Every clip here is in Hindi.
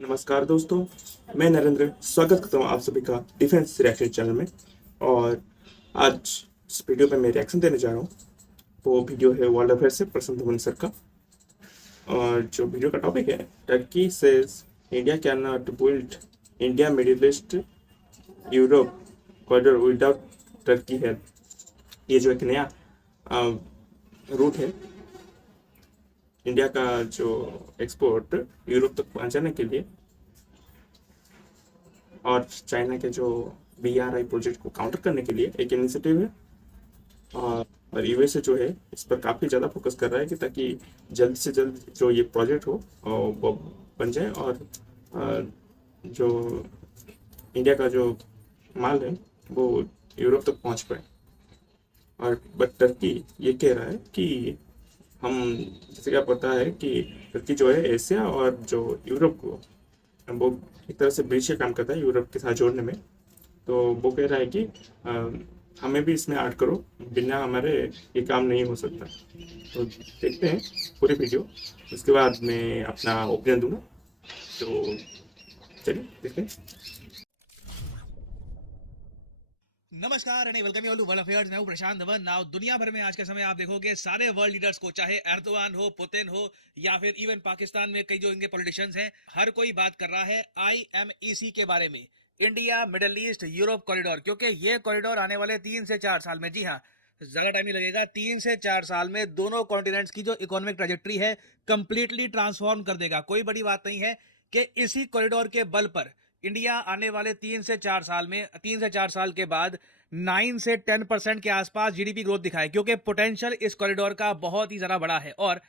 नमस्कार दोस्तों, मैं नरेंद्र स्वागत करता हूँ आप सभी का डिफेंस रिएक्शन चैनल में। और आज इस वीडियो पे मैं रिएक्शन देने जा रहा हूँ। वो वीडियो है वर्ल्ड अफेयर से प्रशांत धवन सर का। और जो वीडियो का टॉपिक है, Turkey says India can not build India middle east Europe corridor without Turkey help. ये जो एक नया रूट है इंडिया का जो एक्सपोर्ट यूरोप तक पहुंचाने के लिए, और चाइना के जो BRI प्रोजेक्ट को काउंटर करने के लिए एक इनिशिएटिव है। और यूएसए जो है इस पर काफ़ी ज़्यादा फोकस कर रहा है कि ताकि जल्द से जल्द जो ये प्रोजेक्ट हो वो बन जाए, और जो इंडिया का जो माल है वो यूरोप तक पहुंच पाए। और बट टर्की ये कह रहा है कि हम, जैसे क्या पता है कि टर्की जो है एशिया और जो यूरोप को वो एक तरह से ब्रिज का काम करता है यूरोप के साथ जोड़ने में। तो वो कह रहा है कि हमें भी इसमें ऐड करो, बिना हमारे ये काम नहीं हो सकता। तो देखते हैं पूरी वीडियो, उसके बाद मैं अपना ओपिनियन दूंगा। तो चलिए देखते हैं। नमस्कार and welcome you all to world affairs. मैं हूं प्रशांत धवन। नाउ दुनिया भर में आज के समय आप देखोगे सारे वर्ल्ड लीडर्स को, चाहे एर्दोगान हो, पुतिन हो, या फिर इवन पाकिस्तान में कई जो इनके पॉलिटिशियंस हैं, हर कोई बात कर रहा है IMEC के बारे में, India middle east Europe corridor. क्योंकि ये कॉरिडोर आने वाले 3 से 4 साल में, जी हाँ, ज्यादा टाइम नहीं लगेगा, 3 से 4 साल में दोनों कॉन्टिनेंट्स की जो इकोनॉमिक ट्रेजेक्ट्री है कंप्लीटली ट्रांसफॉर्म कर देगा। कोई बड़ी बात नहीं है कि इसी कॉरिडोर के बल पर इंडिया आने वाले 3 से 4 साल के बाद 9 से 10% के आसपास GDP ग्रोथ दिखाए, क्योंकि पोटेंशियल इस कॉरिडोर का बहुत ही ज्यादा बड़ा है। और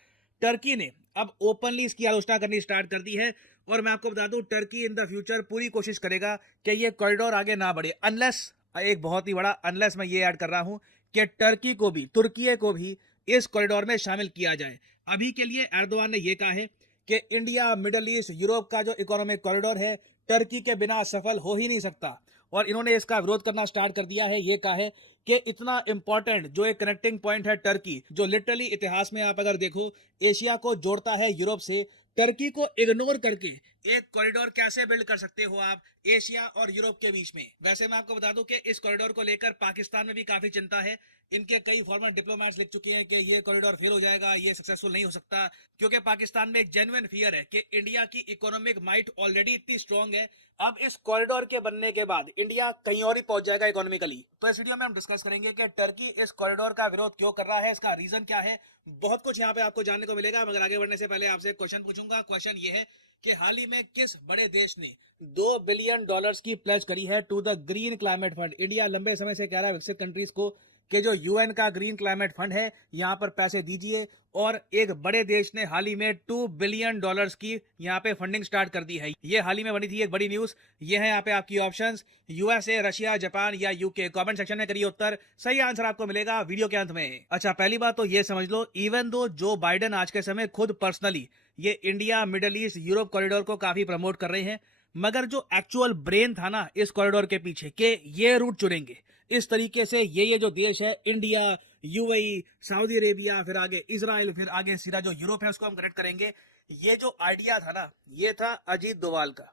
टर्की ने अब ओपनली इसकी आलोचना करनी स्टार्ट कर दी है। और मैं आपको बता दूं, टर्की इन द फ्यूचर पूरी कोशिश करेगा कि ये कॉरिडोर आगे ना बढ़े, अनलेस, एक बहुत ही बड़ा अनलेस मैं ये ऐड कर रहा हूं कि टर्की को भी, तुर्की को भी इस कॉरिडोर में शामिल किया जाए। अभी के लिए एर्दोगान ने यह कहा है कि इंडिया मिडिल ईस्ट यूरोप का जो इकोनॉमिक कॉरिडोर है टर्की के बिना सफल हो ही नहीं सकता। और इन्होंने इसका विरोध करना स्टार्ट कर दिया है। ये कहा है कि इतना इंपॉर्टेंट जो एक कनेक्टिंग पॉइंट है टर्की, जो लिटरली इतिहास में आप अगर देखो एशिया को जोड़ता है यूरोप से, टर्की को इग्नोर करके एक कॉरिडोर कैसे बिल्ड कर सकते हो आप एशिया और यूरोप के बीच में। वैसे मैं आपको बता दूं कि इस कॉरिडोर को लेकर पाकिस्तान में भी काफी चिंता है। इनके कई फॉर्मर डिप्लोमेट्स लिख चुके हैं कि ये कॉरिडोर फेल हो जाएगा, ये सक्सेसफुल नहीं हो सकता, क्योंकि पाकिस्तान में एक जेन्युइन फियर है कि इंडिया की इकोनॉमिक माइट ऑलरेडी इतनी स्ट्रांग है, अब इस कॉरिडोर के बनने के बाद इंडिया कहीं और ही पहुंच जाएगा इकोनॉमिकली। तो इस वीडियो में हम डिस्कस करेंगे कि टर्की इस कॉरिडोर का विरोध क्यों कर रहा है, इसका रीजन क्या है, बहुत कुछ यहाँ पे आपको जानने को मिलेगा। मगर आगे बढ़ने से पहले आपसे क्वेश्चन पूछूंगा। क्वेश्चन ये है कि हाल ही में किस बड़े देश ने $2 बिलियन की प्लेज करी है to the green climate fund. India लंबे समय से कह रहा है विकसित कंट्रीज को कि जो UN का ग्रीन क्लाइमेट फंड है यहाँ पर पैसे दीजिए, और एक बड़े देश ने हाल ही में $2 बिलियन की यहाँ पे फंडिंग स्टार्ट कर दी है। ये हाल ही में बनी थी एक बड़ी न्यूज। ये है यहाँ पे आपकी ऑप्शंस, USA, रशिया, जापान या UK। कमेंट सेक्शन में करिए उत्तर, सही आंसर आपको मिलेगा वीडियो के अंत में। अच्छा, पहली बात तो ये समझ लो, इवन दो जो बाइडेन आज के समय खुद पर्सनली ये India middle east Europe corridor को काफी प्रमोट कर रहे हैं, मगर जो एक्चुअल ब्रेन था ना इस कॉरिडोर के पीछे के ये रूट चुनेंगे इस तरीके से, ये जो देश है इंडिया, UAE, सऊदी अरेबिया, फिर आगे इजराइल, फिर आगे सीधा जो यूरोप है उसको हम कनेक्ट करेंगे। ये जो आइडिया था ना, ये था अजीत डोभाल का।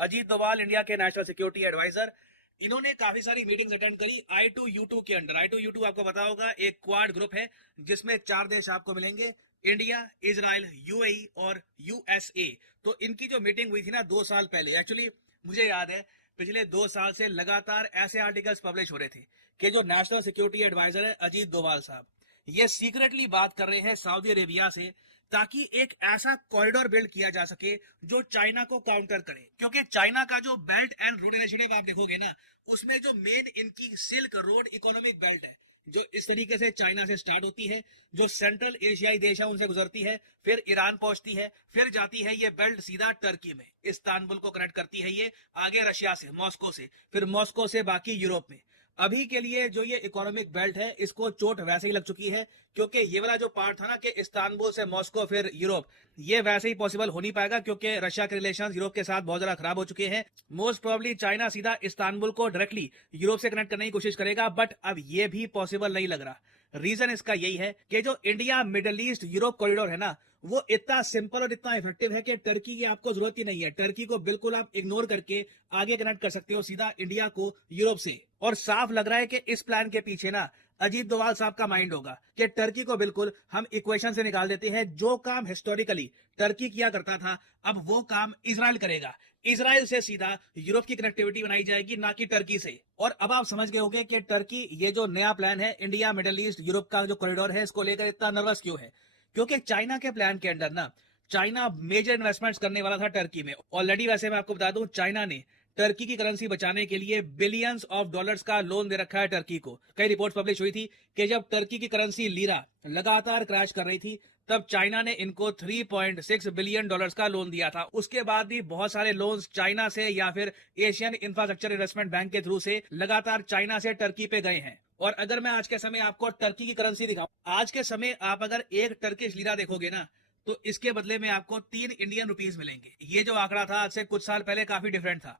अजीत डोभाल इंडिया के नेशनल सिक्योरिटी एडवाइजर। इन्होंने काफी सारी मीटिंग्स अटेंड करी I2U2 के अंडर। I2U2 आपको पता होगा एक क्वाड ग्रुप है जिसमें 4 देश आपको मिलेंगे, इंडिया, इजराइल, UAE और USA। तो इनकी जो मीटिंग हुई थी ना 2 साल पहले, एक्चुअली मुझे याद है पिछले 2 साल से लगातार ऐसे आर्टिकल्स पब्लिश हो रहे थे कि जो नेशनल सिक्योरिटी एडवाइजर है अजीत डोभाल साहब, ये सीक्रेटली बात कर रहे हैं सऊदी अरेबिया से, ताकि एक ऐसा कॉरिडोर बिल्ड किया जा सके जो चाइना को काउंटर करे। क्योंकि चाइना का जो बेल्ट एंड रोड इनिशिएटिव आप देखोगे ना, उसमें जो मेन इनकी सिल्क रोड इकोनॉमिक बेल्ट है, जो इस तरीके से चाइना से स्टार्ट होती है, जो सेंट्रल एशियाई देश है उनसे गुजरती है, फिर ईरान पहुंचती है, फिर जाती है ये बेल्ट सीधा टर्की में, इस्तांबुल को कनेक्ट करती है ये, आगे रशिया से, मॉस्को से, फिर मॉस्को से बाकी यूरोप में। अभी के लिए जो ये इकोनॉमिक बेल्ट है इसको चोट वैसे ही लग चुकी है, क्योंकि ये वाला जो पार्ट था ना कि इस्तांबुल से मॉस्को फिर यूरोप, ये वैसे ही पॉसिबल हो नहीं पाएगा, क्योंकि रशिया के रिलेशंस यूरोप के साथ बहुत ज्यादा खराब हो चुके हैं। मोस्ट प्रोबेबली चाइना सीधा इस्तांबुल को डायरेक्टली यूरोप से कनेक्ट करने की कोशिश करेगा, बट अब ये भी पॉसिबल नहीं लग रहा। रीजन इसका यही है कि जो India middle east Europe corridor है ना, वो इतना सिंपल और इतना इफेक्टिव है कि टर्की की आपको जरूरत ही नहीं है। टर्की को बिल्कुल आप इग्नोर करके आगे कनेक्ट कर सकते हो सीधा इंडिया को यूरोप से। और साफ लग रहा है कि इस प्लान के पीछे ना अजीत डोभाल साहब का माइंड होगा कि टर्की को बिल्कुल हम इक्वेशन से निकाल देते हैं। जो काम हिस्टोरिकली टर्की किया करता था, अब वो काम इजराइल करेगा। इजराइल से सीधा यूरोप की कनेक्टिविटी बनाई जाएगी, ना कि टर्की से। और अब आप समझ गए होंगे कि टर्की ये जो नया प्लान है इंडिया मिडिल ईस्ट यूरोप का जो कॉरिडोर है, इसको लेकर इतना नर्वस क्यों है। क्योंकि चाइना के प्लान के अंदर ना चाइना मेजर इन्वेस्टमेंट्स करने वाला था टर्की में। ऑलरेडी वैसे मैं आपको बता दूं, चाइना ने टर्की की करेंसी बचाने के लिए बिलियंस ऑफ डॉलर्स का लोन दे रखा है टर्की को। कई रिपोर्ट्स पब्लिश हुई थी कि जब टर्की की करेंसी लीरा लगातार क्रैश कर रही थी, तब चाइना ने इनको 3.6 बिलियन डॉलर्स का लोन दिया था। उसके बाद भी बहुत सारे लोन्स चाइना से या फिर एशियन इंफ्रास्ट्रक्चर इन्वेस्टमेंट बैंक के थ्रू से लगातार चाइना से टर्की पे गए हैं। और अगर मैं आज के समय आपको टर्की की करेंसी दिखाऊं, आज के समय आप अगर एक टर्किश लीरा देखोगे ना, तो इसके बदले में आपको 3 इंडियन रुपीस मिलेंगे। ये जो आंकड़ा था आज से कुछ साल पहले काफी डिफरेंट था।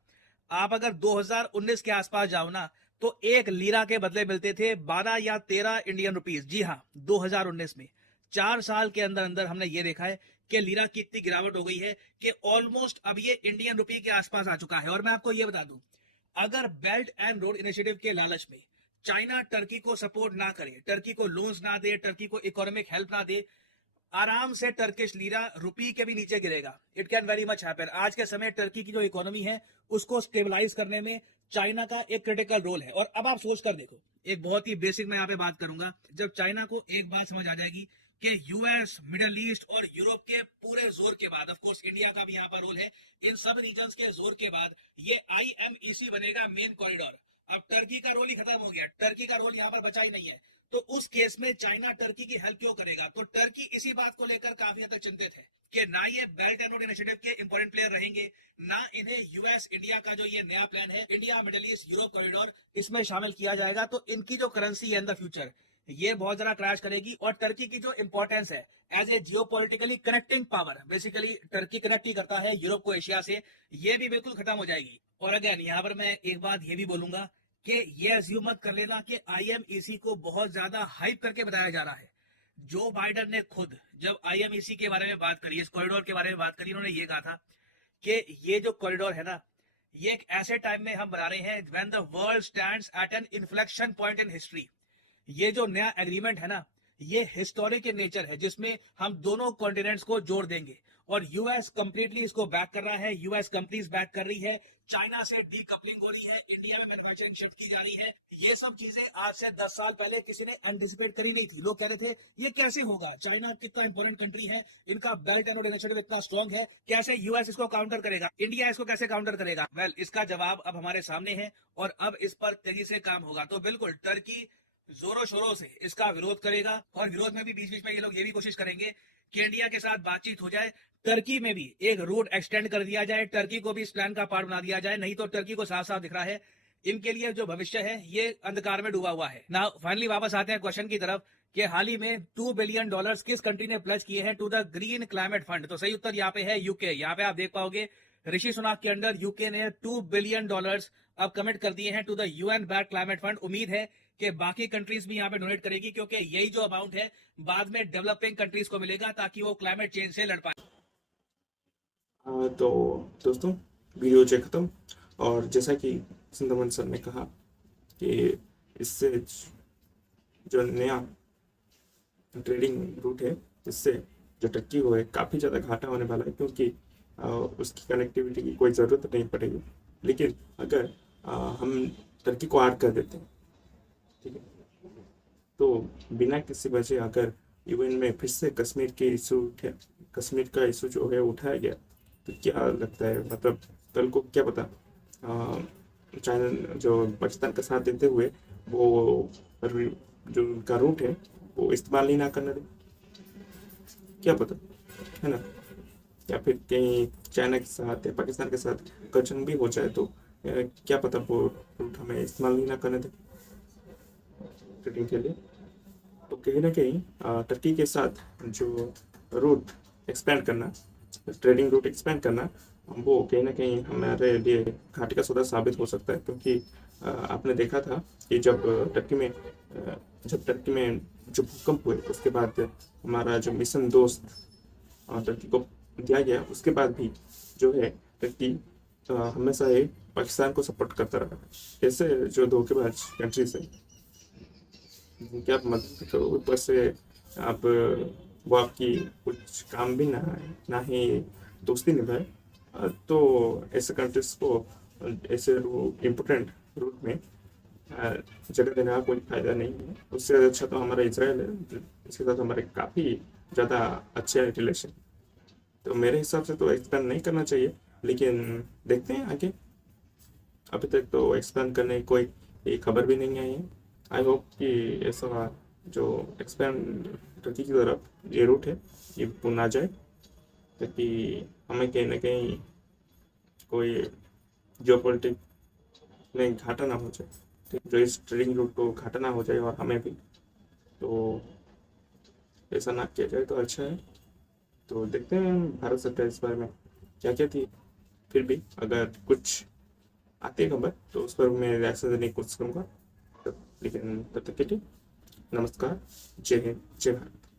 आप अगर 2019 के आसपास जाओ ना, तो एक लीरा के बदले मिलते थे 12 या 13 इंडियन रुपीस। जी हाँ, 2019 में 4 साल के अंदर अंदर हमने ये देखा है कि लीरा की इतनी गिरावट हो गई है कि ऑलमोस्ट अब ये इंडियन रुपी के आसपास आ चुका है। और मैं आपको ये बता दूं, अगर बेल्ट एंड रोड इनिशिएटिव के लालच में चाइना टर्की को सपोर्ट ना करे, टर्की को लोन्स ना दे, टर्की को इकोनॉमिक हेल्प ना दे, आराम से टर्किश लीरा रुपी के भी नीचे गिरेगा। It can very much happen. आज के समय टर्की की जो इकोनॉमी है उसको स्टेबलाइज करने में चाइना का एक क्रिटिकल रोल है। और अब आप सोच कर देखो, एक बहुत ही बेसिक मैं यहाँ पे बात करूंगा। जब चाइना को एक बात समझ आ जाएगी कि यूएस, मिडिल ईस्ट और यूरोप के पूरे जोर के बाद, ऑफ कोर्स इंडिया का भी यहाँ पर रोल है, इन सब रीजन्स के जोर के बाद ये IMEC बनेगा मेन कॉरिडोर। अब टर्की का रोल ही खत्म हो गया, टर्की का रोल यहाँ पर बचा ही नहीं है। तो उस केस में चाइना टर्की की हेल्प क्यों करेगा? तो टर्की इसी बात को लेकर काफी हद तक चिंतित है कि ना ये बेल्ट एंड रोड इनिशिएटिव के इंपॉर्टेंट प्लेयर रहेंगे, ना इन्हें यूएस इंडिया का जो ये नया प्लान है India middle east Europe corridor, इसमें शामिल किया जाएगा। तो इनकी जो करेंसी है इन द फ्यूचर, ये बहुत ज्यादा क्रैश करेगी। और टर्की की जो इंपॉर्टेंस है as a geopolitically connecting power, basically Turkey connect ही करता है यूरोप को एशिया से, ये भी बिल्कुल खत्म हो जाएगी। और अगेन यहाँ पर मैं एक बात ये भी बोलूंगा कि ये अज्यूम मत कर लेना कि IMEC को बहुत ज्यादा हाइप करके बताया जा रहा है। जो बाइडन ने खुद जब IMEC के बारे में बात करी, इस कॉरिडोर के बारे में बात करी, उन्होंने ये कहा था कि ये जो कॉरिडोर है ना, ये एक ऐसे टाइम में हम बना रहे हैं when the world stands at an inflection point in history. ये जो नया एग्रीमेंट है ना, ये हिस्टोरिक इन नेचर है, जिसमें हम दोनों कॉन्टिनेंट्स को जोड़ देंगे। और यूएस कंप्लीटली इसको बैक कर रहा है, यूएस कंपनीज बैक कर रही है, चाइना से डीकपलिंग हो रही है, इंडिया में मैन्युफैक्चरिंग शिफ्ट की जा रही है। ये सब चीजें आज से 10 साल पहले किसी ने एंटिसिपेट करी नहीं थी। लोग कह रहे थे ये कैसे होगा, चाइना कितना इंपॉर्टेंट कंट्री है, इनका बेल्ट एंड रोड इनिशिएटिव इतना स्ट्रांग है, कैसे यूएस इसको काउंटर करेगा, इंडिया इसको कैसे काउंटर करेगा। वेल, इसका जवाब अब हमारे सामने है और अब इस पर तेजी से काम होगा। तो बिल्कुल टर्की जोरों शोरों से इसका विरोध करेगा, और विरोध में भी बीच बीच में ये लोग ये भी कोशिश करेंगे कि इंडिया के साथ बातचीत हो जाए, टर्की में भी एक रूट एक्सटेंड कर दिया जाए, टर्की को भी इस प्लान का पार्ट बना दिया जाए। नहीं तो टर्की को साफ साफ दिख रहा है इनके लिए जो भविष्य है ये अंधकार में डूबा हुआ है ना। फाइनली वापस आते हैं क्वेश्चन की तरफ कि हाल ही में $2 बिलियन किस कंट्री ने प्लेज किए हैं to the green climate fund. तो सही उत्तर यहाँ पे है यूके। यहाँ पे आप देख पाओगे ऋषि सुनाक के अंडर यूके ने $2 बिलियन अब कमिट कर दिए हैं to the UN back climate fund. उम्मीद है कि बाकी कंट्रीज भी यहाँ पे डोनेट करेगी, क्योंकि यही जो अमाउंट है बाद में डेवलपिंग कंट्रीज को मिलेगा ताकि वो क्लाइमेट चेंज से लड़ पाए। तो दोस्तों, वीडियो जो खत्म। और जैसा कि सिंधमन सर ने कहा कि इससे जो नया ट्रेडिंग रूट है, इससे जो टर्की को है काफ़ी ज़्यादा घाटा होने वाला है, क्योंकि उसकी कनेक्टिविटी की कोई ज़रूरत नहीं पड़ेगी। लेकिन अगर हम टर्की को ऐड कर देते हैं, ठीक है, तो बिना किसी वजह अगर यूएन में फिर से कश्मीर के इशू कश्मीर का इशू जो है उठाया गया, तो क्या लगता है, मतलब कल को क्या पता चाइना जो पाकिस्तान का साथ देते हुए वो जो उनका रूट है वो इस्तेमाल ही ना करने दे, क्या पता, है ना। या फिर कहीं चाइना के साथ या पाकिस्तान के साथ गठन भी हो जाए तो क्या पता वो रूट हमें इस्तेमाल ही ना करने दे ट्रेडिंग के लिए। तो कहीं ना कहीं टर्की के साथ जो रूट एक्सपेंड करना, ट्रेडिंग रूट एक्सपेंड करना, वो कहीं ना कहीं हमारे लिए घाटे का सौदा साबित हो सकता है। क्योंकि आपने देखा था कि जब टर्की में जो भूकंप हुए उसके बाद हमारा जो मिशन दोस्त टर्की को दिया गया, उसके बाद भी जो है टर्की हमेशा ही पाकिस्तान को सपोर्ट करता रहा। ऐसे जो धोखेबाज कंट्रीज है, क्या मदद करो, ऊपर से आप वो आपकी कुछ काम भी ना आए, ना ही दोस्ती निभाए, तो ऐसे कंट्रीज को ऐसे इम्पोर्टेंट रूट में जगह देने का कोई फायदा नहीं है। उससे अच्छा तो हमारा इसराइल है, इसके साथ हमारे काफ़ी ज़्यादा अच्छे रिलेशन। तो मेरे हिसाब से तो एक्सपेंड नहीं करना चाहिए, लेकिन देखते हैं आगे। अभी तक तो एक्सपेंड करने की कोई खबर भी नहीं आई है। आई होप कि ऐसा जो एक्सपेंड टर्की की तरफ ये रूट है ये पुनः आ जाए, ताकि हमें कहीं ना कहीं कोई जियोपॉलिटिक में घाटा ना हो जाए, ठीक, जो इस ट्रेडिंग रूट को घाटा ना हो जाए और हमें भी, तो ऐसा ना किया जाए तो अच्छा है। तो देखते हैं भारत सरकार इस बारे में क्या क्या थी। फिर भी अगर कुछ आती है खबर तो उस पर मैं रिएक्शन देने की कोशिश करूँगा। लेकिन तब तक के लिए नमस्कार, जय हिंद, जय भारत।